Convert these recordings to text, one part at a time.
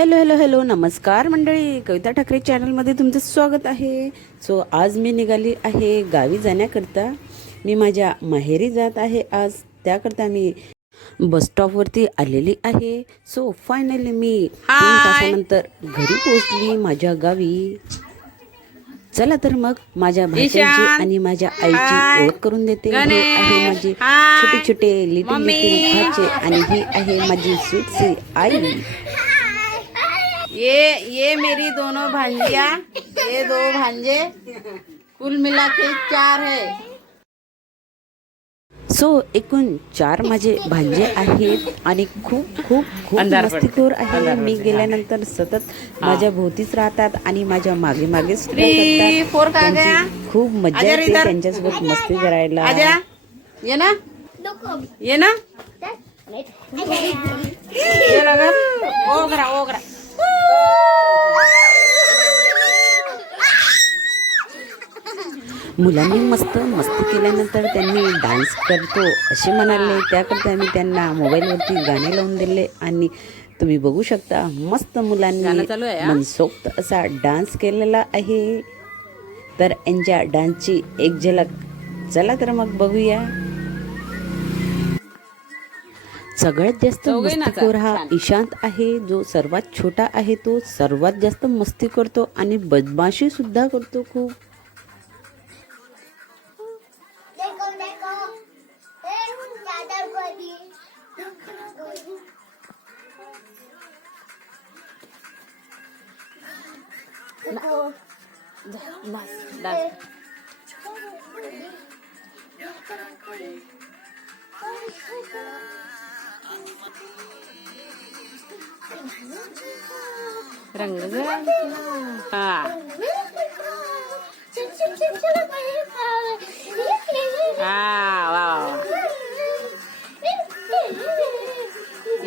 Hello hello hello नमस्कार मंडळी. कविता ठाकरे चॅनलमध्ये तुमचं स्वागत आहे. सो आज मी निघाली आहे गावी जाण्याकरता. मी माझ्या माहेरी जात आहे आज. त्याकरता मी बस स्टॉपवरती आलेली आहे. सो फायनली मी तीन तासानंतर घरी पोहोचली माझ्या गावी. चला तर मग माझ्या भाच्याची आणि माझ्या आईची ओळख करून देते. हे आहे माझे छोटे छोटे लिटिल लिटिल भाचे आणि ही आहे माझी स्वीटसी आई. ये ये मेरी दोनों भांजिया ये दो भांजे कुल मिला के चार है। सो एकूण चार माझे भांजे आहेत आणि खूप खूप खूप मस्तीखोर आहे. मी गेल्यानंतर सतत माझ्या भोवतीच राहतात आणि माझ्या मागे मागे खूप मजा येते. त्यांच्यासोबत मस्ती करायला. ये ना. ये ना. ओगरा ओगरा. मुलांनी मस्त मस्ती केल्यानंतर त्यांनी डान्स करतो असे म्हणाले. त्याकरता मी त्यांना मोबाईलवरती गाणे लावून दिले. आणि तुम्ही बघू शकता मस्त मुलांनी? मनसोक्त असा डान्स केलेला आहे. तर यांच्या डान्सची एक झलक. चला तर मग बघूया. सगळ्यात जास्त मस्तीखोर हा. ईशांत आहे. जो सर्वात छोटा आहे तो सर्वात जास्त मस्ती करतो आणि बदमाशी सुद्धा करतो खूप. रंग हा चिक चिक चिक चलो भाई हा वा वा वा.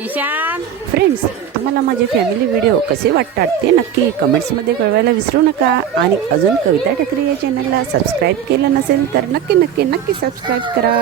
ईशान फ्रेंड्स तुम्हाला माझे फॅमिली व्हिडिओ कसे वाटतात ते नक्की कमेंट्समध्ये कळवायला विसरू नका. आणि अजून कविता ठाकरे या चॅनलला सबस्क्राईब केलं नसेल तर नक्की नक्की नक्की सबस्क्राईब करा.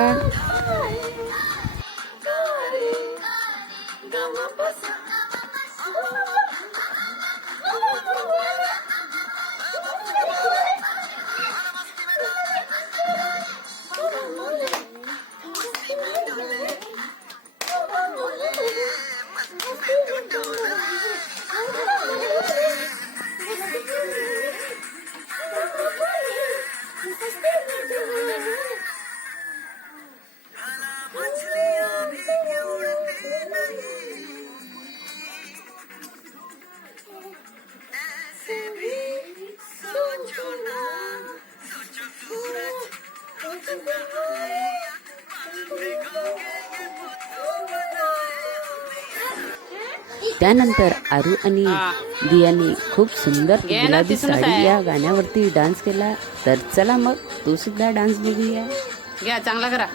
त्यानंतर आरू आणि दियाने खूप सुंदर गुलाबी साडी. या गाण्यावरती डान्स केला. तर चला मग तू सुद्धा डान्स बघूया. घ्या चांगला करा.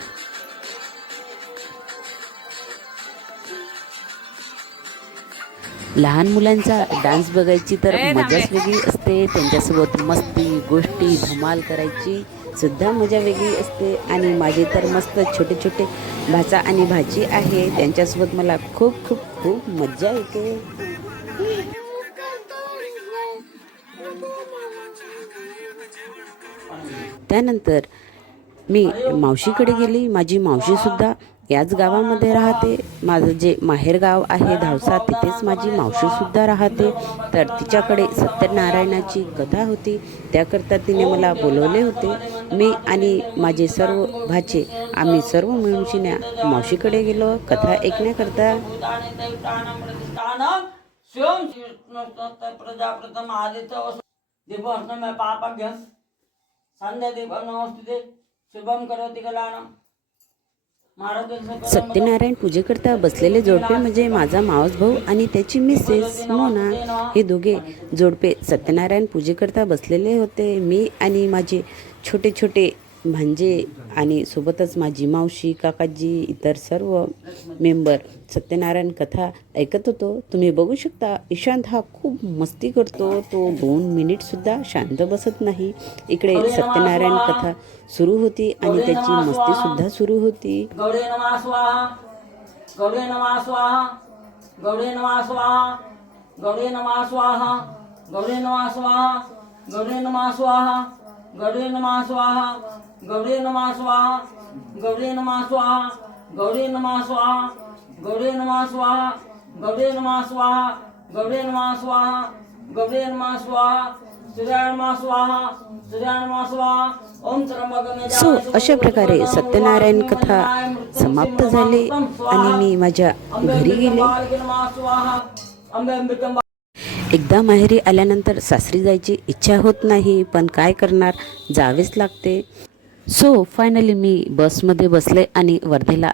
लहान मुलांचा डान्स बघायची तर मजाच. वेगळी असते. त्यांच्यासोबत मस्ती गोष्टी धमाल करायची. सुद्धा मजा वेगळी असते आणि माझे तर मस्त छोटे छोटे भाचा आणि भाजी आहे. त्यांच्यासोबत मला खूप खूप खूप मजा येते. त्यानंतर मी मावशीकडे गेली. माझी मावशीसुद्धा याच गावामध्ये राहते. माझं जे माहेर गाव आहे धावसा तिथेच माझी मावशीसुद्धा राहते. तर तिच्याकडे सत्यनारायणाची कथा होती. त्याकरता तिने मला बोलवले होते. मी आणि माझे सर्व भाचे आम्ही सर्व मिळून शिन्या मावशीकडे गेलो कथा ऐकण्याकरता. सत्यनारायण पूजेकरता बसलेले जोडपे म्हणजे माझा मावस भाऊ आणि त्याची मिसेस मोना. हे दोघे जोडपे सत्यनारायण पूजेकरता बसलेले होते. मी आणि माझे छोटे छोटे भांजे आणि सोबतच माझी मावशी काकाजी इतर सर्व मेंबर सत्यनारायण कथा ऐकत होतो. तुम्ही बघू शकता ईशांत हा खूप मस्ती करतो. तो दोन मिनिटसुद्धा शांत बसत नाही. इकडे सत्यनारायण कथा सुरू होती आणि त्याची मस्तीसुद्धा सुरू होती. गौडे नमा स्वाहा. गौडे नमा स्वाहा. गौडे नमा स्वाहा. गौरी नमः स्वाहा. गौरी नमः स्वाहा गौरी नमः स्वाहा गौरी नमः स्वाहा गौरी नमः स्वाहा गौरी नमः स्वाहा गौरी नमः स्वाहा गौरी नमः स्वाहा गौरी नमः स्वाहा सो अशा प्रकारे सत्यनारायण कथा समाप्त झाली आणि मी माझ्या घरी गेले एकदा माहेरी आल्यानंतर सासरी जायची इच्छा होत नाही पण काय करणार? जावेच लागते. सो फायनली मी बसमध्ये बसले आणि वर्धेला